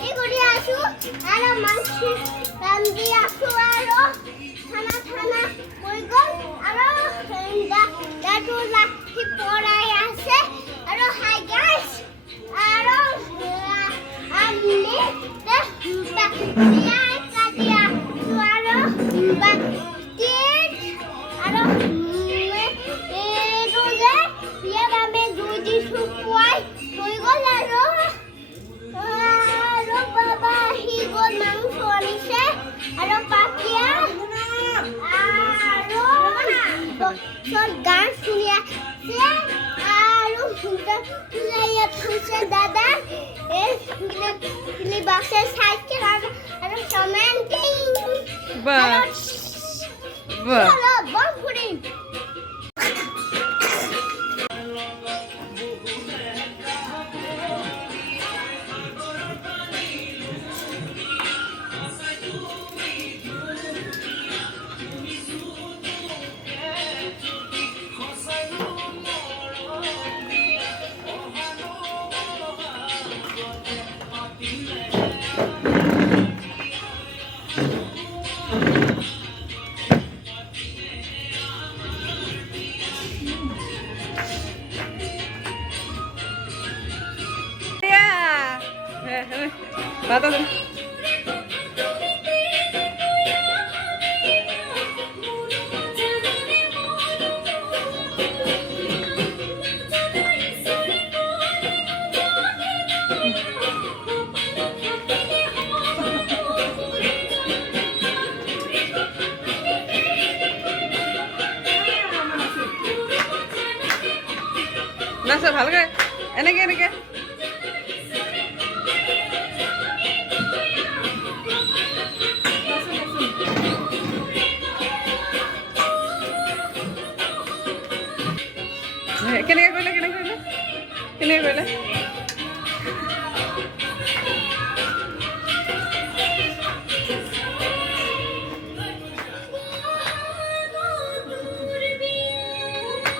এই কৰি আছো আৰু মাংস ৰান্ধি আছো আৰু খানা হৈ গ'ল আৰু দাদু লাঠি পৰাই আছে আৰু হাই গাইছ আৰু আমি পিয়াজ কাটি আছো আৰু আৰু এইটো যে পিয়াজ আমি জুই দি শুকুৱাই হৈ গ'ল আৰু বাবা আহি গ'ল মাংস আনিছে আৰু পাপিয়া আৰু চব গান শুনি আছে আৰু ইয়াত থৈছে দাদা এই বাছে চাইকেল আৰু চমেণ্টিং বল ফুৰিম Bata Nasa ভালো কৰে এনেকে এনেকে কেনেকে কৰিলে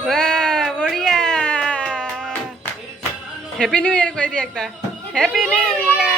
বাহ বঢ়িয়া হ্যাপি নিউ ইয়াৰ কই দি একটা হ্যাপি নিউ ইয়াৰ